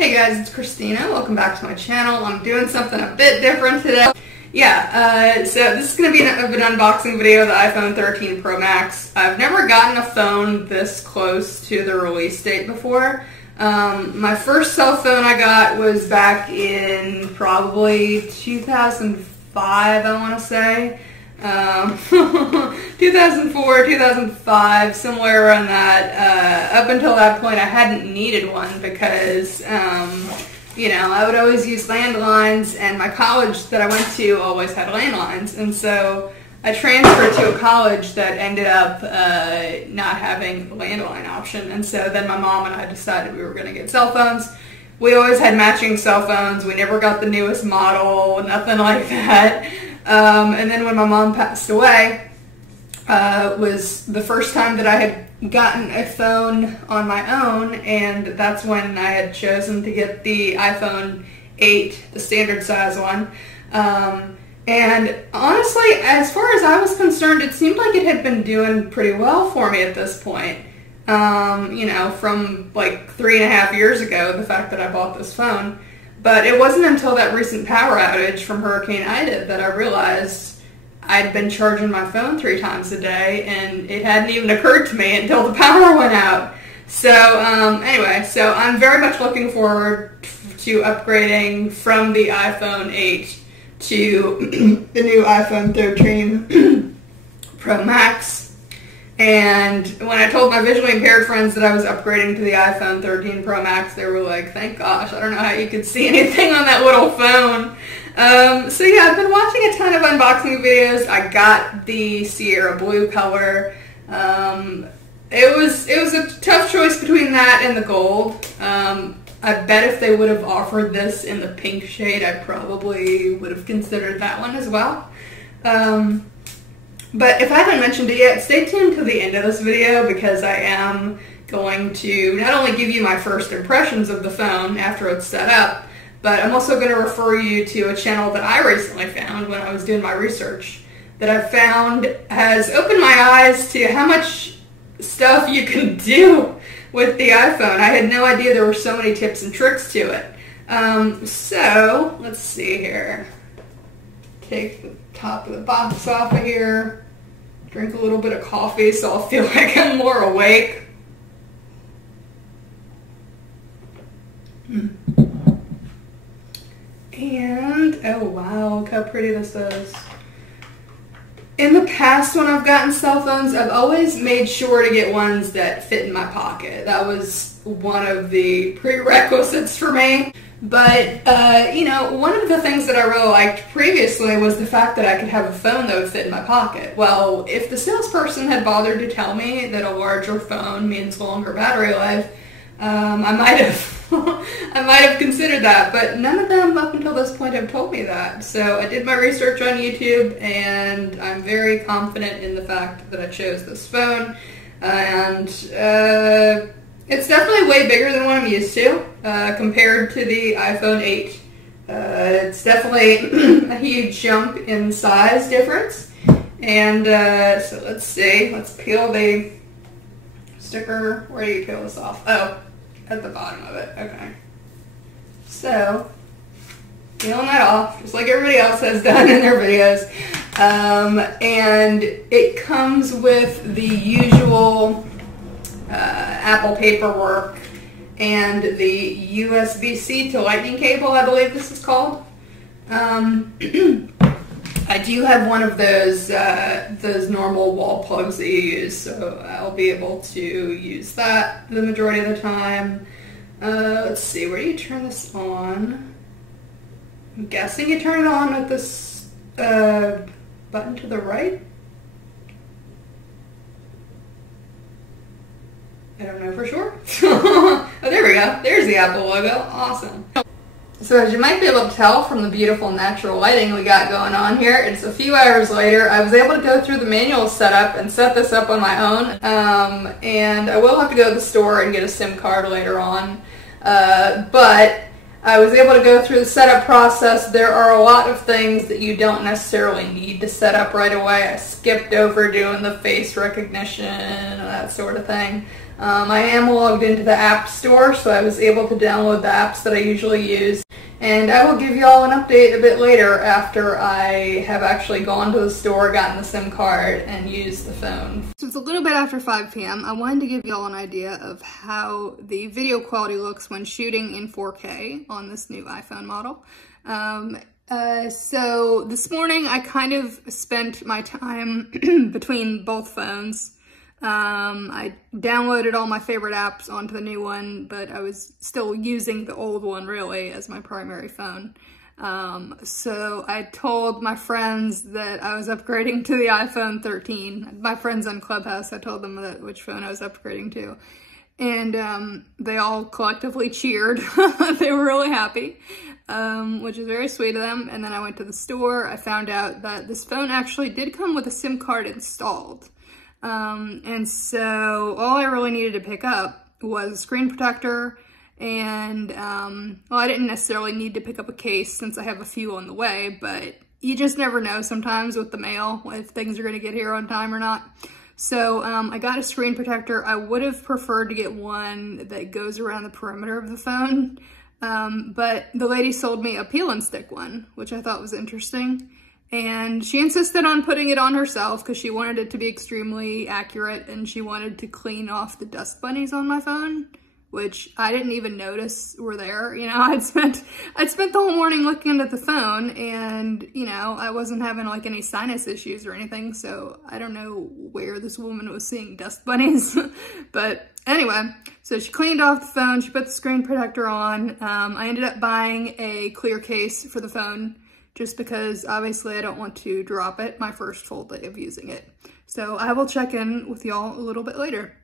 Hey guys, it's Christina. Welcome back to my channel. I'm doing something a bit different today. So this is going to be an unboxing video of the iPhone 13 Pro Max. I've never gotten a phone this close to the release date before. My first cell phone I got was back in probably 2005, I want to say. 2004, 2005, somewhere around that. Up until that point I hadn't needed one because, I would always use landlines, and my college that I went to always had landlines, and so I transferred to a college that ended up not having the landline option, and so then my mom and I decided we were going to get cell phones. We always had matching cell phones. We never got the newest model, nothing like that. And then when my mom passed away, was the first time that I had gotten a phone on my own, and that's when I had chosen to get the iPhone 8, the standard size one. And honestly, as far as I was concerned, it seemed like it had been doing pretty well for me at this point. From like 3.5 years ago, the fact that I bought this phone. But it wasn't until that recent power outage from Hurricane Ida that I realized I'd been charging my phone 3 times a day, and it hadn't even occurred to me until the power went out. So anyway, so I'm very much looking forward to upgrading from the iPhone 8 to the new iPhone 13 Pro Max. And when I told my visually impaired friends that I was upgrading to the iPhone 13 Pro Max, they were like, thank gosh, I don't know how you could see anything on that little phone. So yeah, I've been watching a ton of unboxing videos. I got the Sierra Blue color. It was a tough choice between that and the gold. I bet if they would have offered this in the pink shade, I probably would have considered that one as well. But if I haven't mentioned it yet, stay tuned to the end of this video because I am going to not only give you my first impressions of the phone after it's set up, but I'm also going to refer you to a channel that I recently found when I was doing my research that I've found has opened my eyes to how much stuff you can do with the iPhone. I had no idea there were so many tips and tricks to it. So, let's see here. Take the top of the box off of here, drink a little bit of coffee so I'll feel like I'm more awake. And, oh wow, look how pretty this is. In the past when I've gotten cell phones, I've always made sure to get ones that fit in my pocket. That was one of the prerequisites for me. But, one of the things that I really liked previously was the fact that I could have a phone that would fit in my pocket. Well, if the salesperson had bothered to tell me that a larger phone means longer battery life, I might have considered that, but none of them up until this point have told me that. So I did my research on YouTube, and I'm very confident in the fact that I chose this phone. And it's definitely way bigger than what I'm used to compared to the iPhone 8. It's definitely a huge jump in size difference. And so let's see. Let's peel the sticker. Where do you peel this off? Oh, at the bottom of it. Okay. So, peeling that off, just like everybody else has done in their videos. And it comes with the usual Apple paperwork and the USB-C to lightning cable, I believe this is called. I do have one of those normal wall plugs that you use, so I'll be able to use that the majority of the time. Let's see, where do you turn this on? I'm guessing you turn it on with this button to the right? I don't know for sure. Oh, there we go. There's the Apple logo. Awesome. So as you might be able to tell from the beautiful natural lighting we got going on here, it's a few hours later. I was able to go through the manual setup and set this up on my own. And I will have to go to the store and get a SIM card later on. But I was able to go through the setup process. There are a lot of things that you don't necessarily need to set up right away. I skipped over doing the face recognition and that sort of thing. I am logged into the App Store, so I was able to download the apps that I usually use. And I will give you all an update a bit later after I have actually gone to the store, gotten the SIM card, and used the phone. So it's a little bit after 5 p.m. I wanted to give you all an idea of how the video quality looks when shooting in 4K on this new iPhone model. So this morning I kind of spent my time between both phones. I downloaded all my favorite apps onto the new one, but I was still using the old one really as my primary phone. So I told my friends that I was upgrading to the iPhone 13. My friends on Clubhouse, I told them which phone I was upgrading to. And they all collectively cheered. They were really happy, which is very sweet of them. And then I went to the store. I found out that this phone actually did come with a SIM card installed. And so all I really needed to pick up was a screen protector and, well, I didn't necessarily need to pick up a case since I have a few on the way, but you just never know sometimes with the mail if things are going to get here on time or not. So, I got a screen protector. I would have preferred to get one that goes around the perimeter of the phone, but the lady sold me a peel and stick one, which I thought was interesting. And she insisted on putting it on herself because she wanted it to be extremely accurate and she wanted to clean off the dust bunnies on my phone, which I didn't even notice were there. You know, I'd spent the whole morning looking at the phone and, you know, I wasn't having like any sinus issues or anything. So I don't know where this woman was seeing dust bunnies. But anyway, so she cleaned off the phone. She put the screen protector on. I ended up buying a clear case for the phone, just because obviously I don't want to drop it my first full day of using it. So I will check in with y'all a little bit later.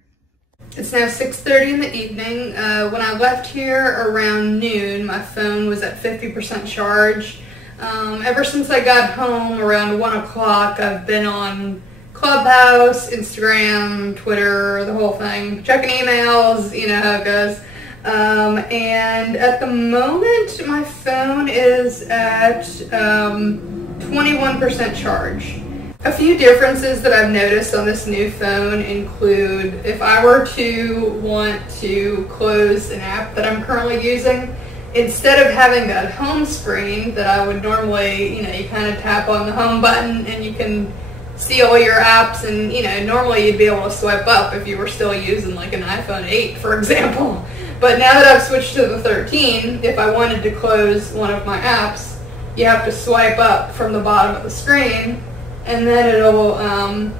It's now 6:30 in the evening. When I left here around noon, my phone was at 50% charge. Ever since I got home around 1 o'clock, I've been on Clubhouse, Instagram, Twitter, the whole thing, checking emails, you know how it goes. And at the moment, my phone is at 21% charge. A few differences that I've noticed on this new phone include if I were to want to close an app that I'm currently using, instead of having that home screen that I would normally, you know, you kind of tap on the home button and you can see all your apps, and, you know, normally you'd be able to swipe up if you were still using like an iPhone 8, for example. But now that I've switched to the 13, if I wanted to close one of my apps, you have to swipe up from the bottom of the screen, and then it'll,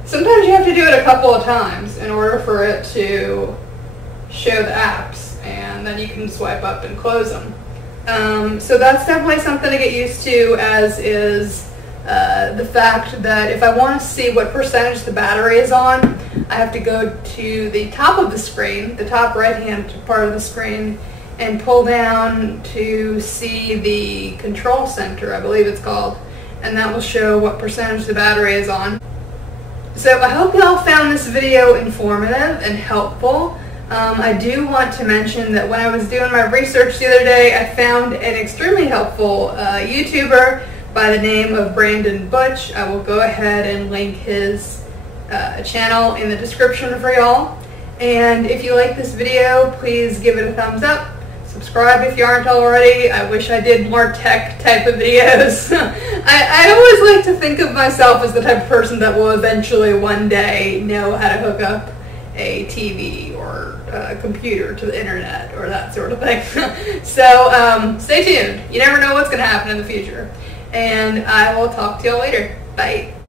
sometimes you have to do it a couple of times in order for it to show the apps, and then you can swipe up and close them. So that's definitely something to get used to, as is the fact that if I want to see what percentage the battery is on, I have to go to the top of the screen, the top right-hand part of the screen, and pull down to see the control center, I believe it's called, and that will show what percentage the battery is on. So I hope y'all found this video informative and helpful. I do want to mention that when I was doing my research the other day, I found an extremely helpful YouTuber by the name of Brandon Butch. I will go ahead and link his channel in the description for y'all. And if you like this video, please give it a thumbs up. Subscribe if you aren't already. I wish I did more tech type of videos. I always like to think of myself as the type of person that will eventually one day know how to hook up a TV or a computer to the internet or that sort of thing. So stay tuned. You never know what's going to happen in the future. And I will talk to y'all later. Bye.